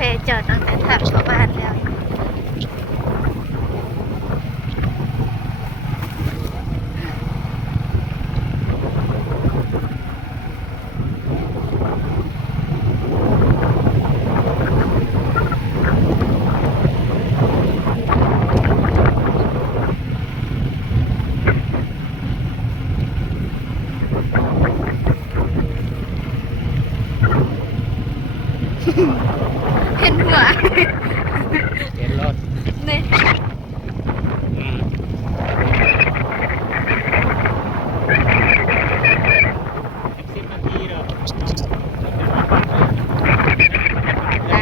ฟจอดตั้งแต่ทางเข้าบ้านแล้วเห็นหัวเห็นรถนี่10 นาทีเด้อได้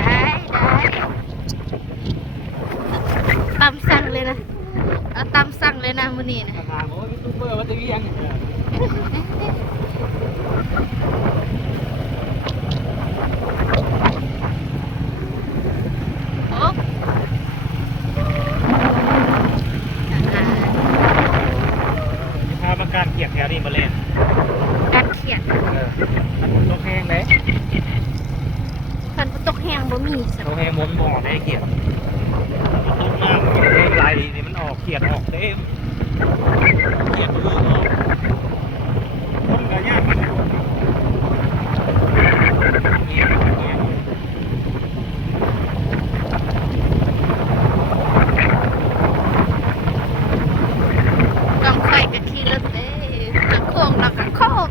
ตามสั่งเลยนะเอาตามสั่งเลยนะมื้อนี้นะถามว่ายูทูบเบอร์ว่าจะเลี้ยงการเขียดแถวนี้มาเล่นการเขียดมันตกแห้งเลยมันตกแห้งบ่มีสักตกแห้งมันบ่อได้เขียดตกน้ำไหลนี่มันออกเขียดออกเต็มเขียดมือออกต้นกระยากมันเงียบต้องไฟกับขี่รถเด้ตะโค้งแล้วก็โค้ง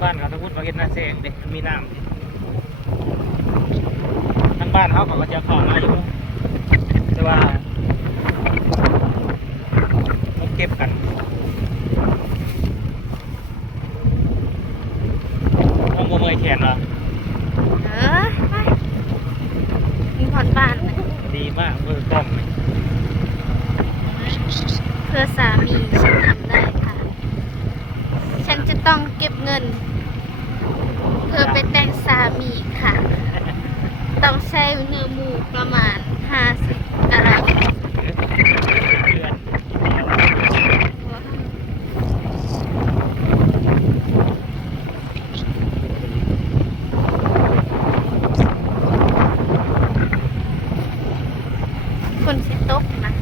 บ้านเขาตะพุดมาเห็นหน้าแสงเด็กมีน้ำทั้งบ้านเขาก็จะเข้ามาอยู่แต่ว่ามันเก็บกันต้องบ่เมื่อยแขนเหรอไป มากมือกล้องนี่ เพื่อสามีฉันทำได้ค่ะ ฉันจะต้องเก็บเงิน เพื่อไปแต่งสามีค่ะ ต้องใช้เนื้อหมูประมาณ50ตาราง เดือน คนสิตกนะ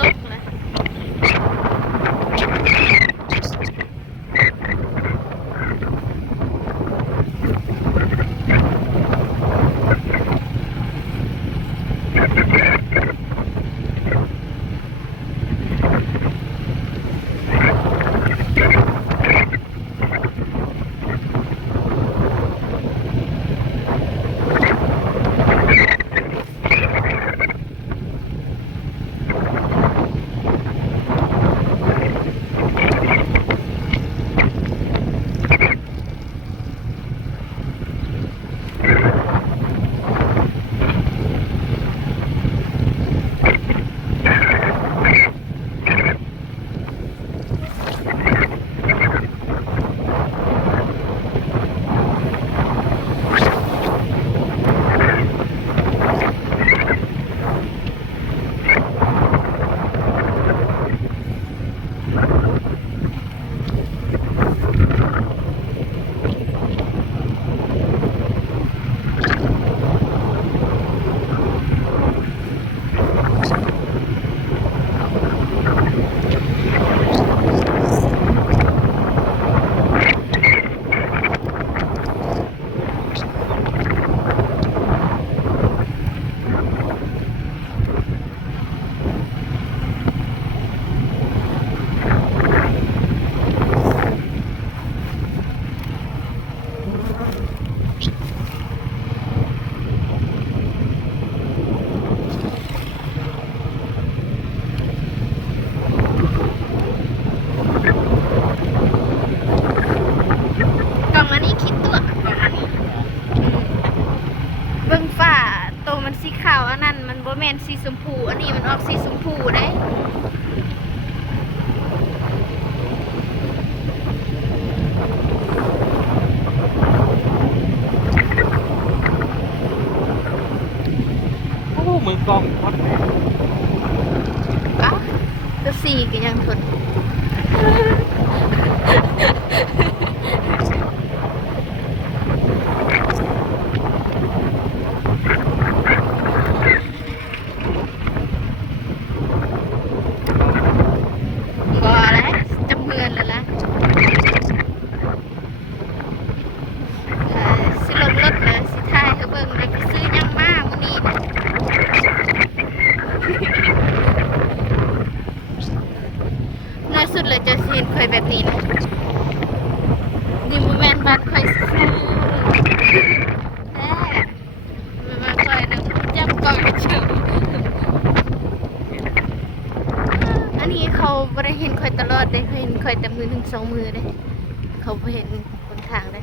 ตกเลยกล่องอันนี้คิดตัวกล่องอันนี้เบิ่งฝ้าโตมันสีขาวอันนั้นมันบ่แม่นสีชมพูอันนี้มันออกสีชมพูเด้ โอ้มือกล้องวัด อ้าวก็สีก็ยังทนบ่แล้วจำเมือนแล้วล่ะสิลงรถนะสิถ่ายให้เบิ่งได้ไปซื้อหยังมามื้อนี้นะน้อยสุดเลยจะเห็นข่อยแบบนี้นะนี่บ่แม่นบ้านข่อยซื้อแท้มันข่อยนึงจับกล่องเฉยอันนี้เขาบ่ได้เห็นข่อยตลอดเด้เขาเห็นข่อยแต่มือ1 2มือเด้เขาบ่เห็นคนทางเด้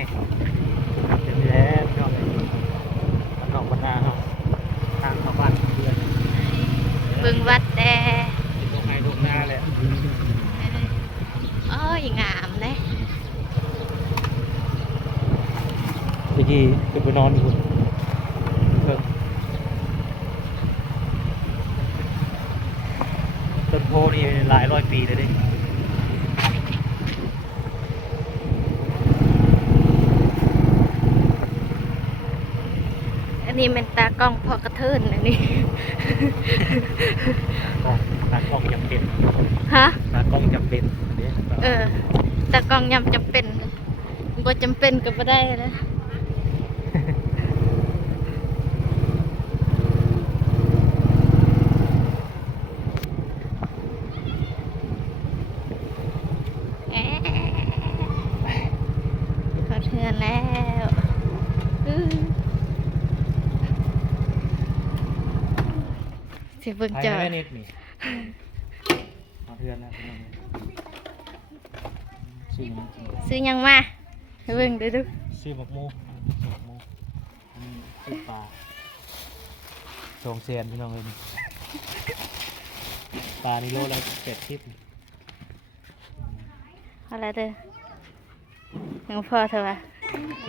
นี่เต็มแล้วพี่น้องเลยมันนอกบรรณาครับทางเข้าบ้านเพื่อน เบิ่งวัดแต่ ตรงไหนตรงหน้าเลย โอ้ยงามเลย เมื่อกี้ขึ้นไปนอนอยู่เพิ่งต้นโพนี่หลายร้อยปีเลยดิ อันนี้เป็นตากล้องพอกระเทินอันนี้ ตากล้องจำเป็น ฮะ ตากล้องจำเป็นเนี่ย ตากล้องยำจำเป็นบ่จำเป็นก็บ่ได้แล้วเขาเทือนแล้วสิเบิ่ง ถ่าย จอ ให้แม่นิดนี่เอาเพื่อนนะชื่อ ซื้อหยังมาให้เบิ่งดูดู ชื่อหมกมูชื่อปลาสองเซียนพี่น้องเลยนี่ปลานี่โลละ70 เอาละเด้อยังพอเถอะวะ โอเค